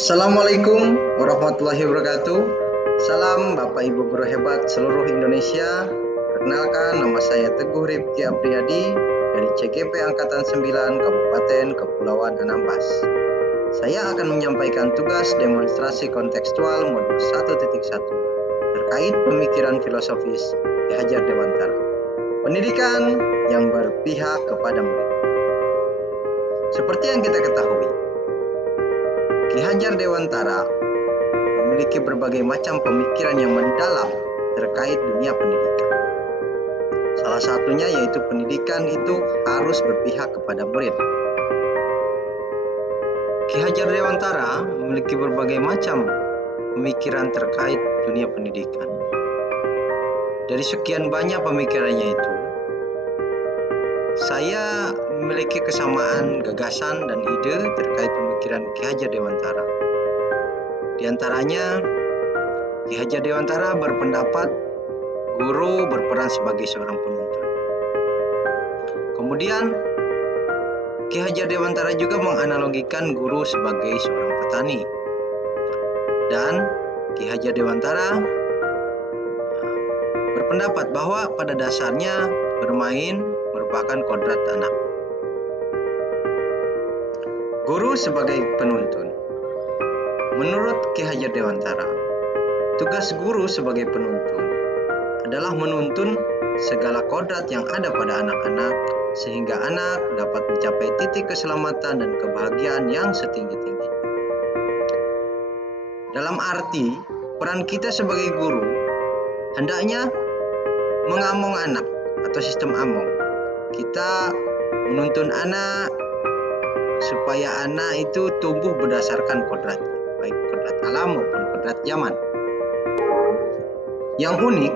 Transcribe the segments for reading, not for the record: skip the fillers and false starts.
Assalamualaikum warahmatullahi wabarakatuh. Salam Bapak Ibu guru hebat seluruh Indonesia. Perkenalkan, nama saya Teguh Rifki Apriyadi dari CGP Angkatan 9 Kabupaten Kepulauan Anambas. Saya akan menyampaikan tugas demonstrasi kontekstual modul 1.1 terkait pemikiran filosofis Ki Hajar Dewantara. Pendidikan yang berpihak kepada murid. Seperti yang kita ketahui, Ki Hajar Dewantara memiliki berbagai macam pemikiran yang mendalam terkait dunia pendidikan. Salah satunya yaitu pendidikan itu harus berpihak kepada murid. Ki Hajar Dewantara memiliki berbagai macam pemikiran terkait dunia pendidikan. Dari sekian banyak pemikirannya itu, saya memiliki kesamaan gagasan dan ide terkait pemikiran Ki Hajar Dewantara. Di antaranya, Ki Hajar Dewantara berpendapat guru berperan sebagai seorang penuntun. Kemudian, Ki Hajar Dewantara juga menganalogikan guru sebagai seorang petani. Dan Ki Hajar Dewantara berpendapat bahwa pada dasarnya bermain merupakan kodrat anak. Guru sebagai penuntun. Menurut Ki Hajar Dewantara, tugas guru sebagai penuntun adalah menuntun segala kodrat yang ada pada anak-anak sehingga anak dapat mencapai titik keselamatan dan kebahagiaan yang setinggi-tingginya. Dalam arti, peran kita sebagai guru hendaknya mengamong anak atau sistem among. Kita menuntun anak supaya anak itu tumbuh berdasarkan kodratnya, baik kodrat alam maupun kodrat zaman. Yang unik,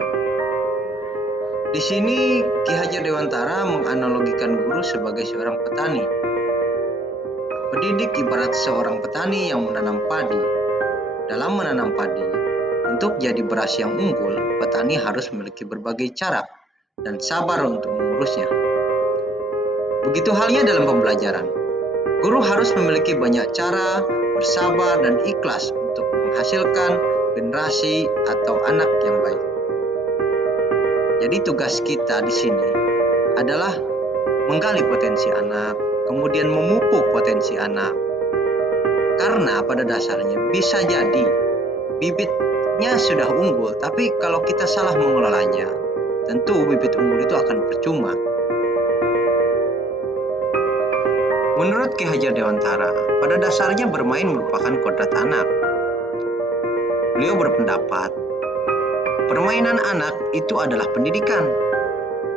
di sini Ki Hajar Dewantara menganalogikan guru sebagai seorang petani. Pendidik ibarat seorang petani yang menanam padi. Dalam menanam padi, untuk jadi beras yang unggul, petani harus memiliki berbagai cara dan sabar untuk mengurusnya. Begitu halnya dalam pembelajaran. Guru harus memiliki banyak cara, bersabar dan ikhlas untuk menghasilkan generasi atau anak yang baik. Jadi tugas kita di sini adalah menggali potensi anak, kemudian memupuk potensi anak. Karena pada dasarnya bisa jadi bibitnya sudah unggul, tapi kalau kita salah mengelolanya, tentu bibit unggul itu akan percuma. Menurut Ki Hajar Dewantara, pada dasarnya bermain merupakan kodrat anak. Beliau berpendapat, permainan anak itu adalah pendidikan.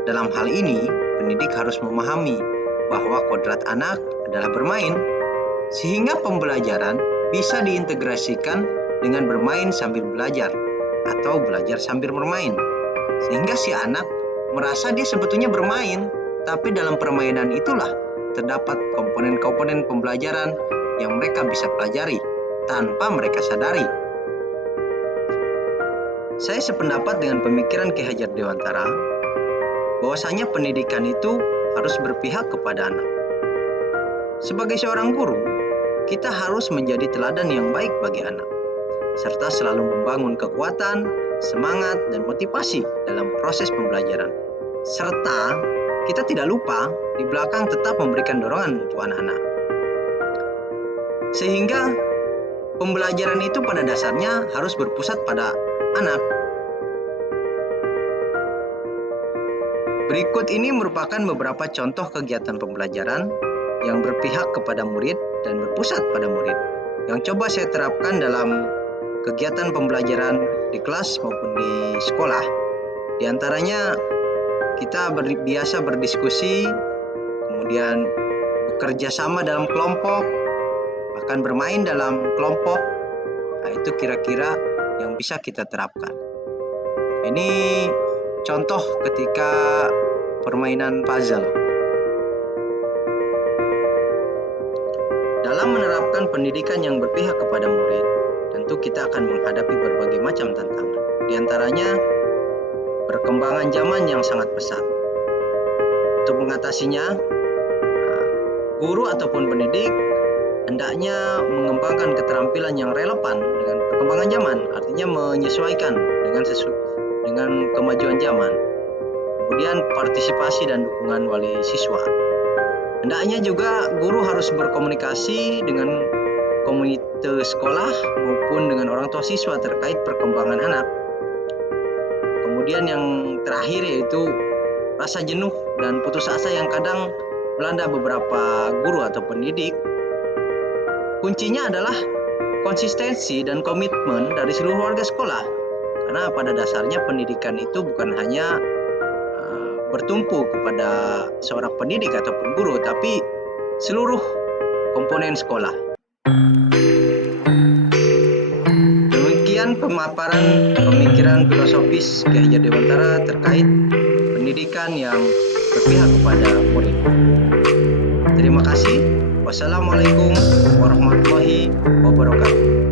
Dalam hal ini, pendidik harus memahami bahwa kodrat anak adalah bermain, sehingga pembelajaran bisa diintegrasikan dengan bermain sambil belajar atau belajar sambil bermain. Sehingga si anak merasa dia sebetulnya bermain, tapi dalam permainan itulah terdapat komponen-komponen pembelajaran yang mereka bisa pelajari tanpa mereka sadari. Saya sependapat dengan pemikiran Ki Hajar Dewantara bahwasanya pendidikan itu harus berpihak kepada anak. Sebagai seorang guru, kita harus menjadi teladan yang baik bagi anak, serta selalu membangun kekuatan, semangat, dan motivasi dalam proses pembelajaran. Serta kita tidak lupa di belakang tetap memberikan dorongan untuk anak-anak. Sehingga pembelajaran itu pada dasarnya harus berpusat pada anak. Berikut ini merupakan beberapa contoh kegiatan pembelajaran yang berpihak kepada murid dan berpusat pada murid, yang coba saya terapkan dalam kegiatan pembelajaran di kelas maupun di sekolah. Di antaranya kita biasa berdiskusi, kemudian bekerja sama dalam kelompok, bahkan bermain dalam kelompok. Nah, itu kira-kira yang bisa kita terapkan. Ini contoh ketika permainan puzzle. Dalam menerapkan pendidikan yang berpihak kepada murid, tentu kita akan menghadapi berbagai macam tantangan. Di antaranya, perkembangan zaman yang sangat pesat. Untuk mengatasinya, guru ataupun pendidik hendaknya mengembangkan keterampilan yang relevan dengan perkembangan zaman, artinya menyesuaikan dengan kemajuan zaman. Kemudian partisipasi dan dukungan wali siswa. Hendaknya juga guru harus berkomunikasi dengan komunitas sekolah maupun dengan orang tua siswa terkait perkembangan anak. Kemudian yang terakhir yaitu rasa jenuh dan putus asa yang kadang melanda beberapa guru atau pendidik. Kuncinya adalah konsistensi dan komitmen dari seluruh warga sekolah. Karena pada dasarnya pendidikan itu bukan hanya bertumpu kepada seorang pendidik ataupun guru, tapi seluruh komponen sekolah. Demikian pemaparan pemikiran filosofis Ki Hajar Dewantara terkait pendidikan yang berpihak kepada murid. Terima kasih. Wassalamualaikum warahmatullahi wabarakatuh.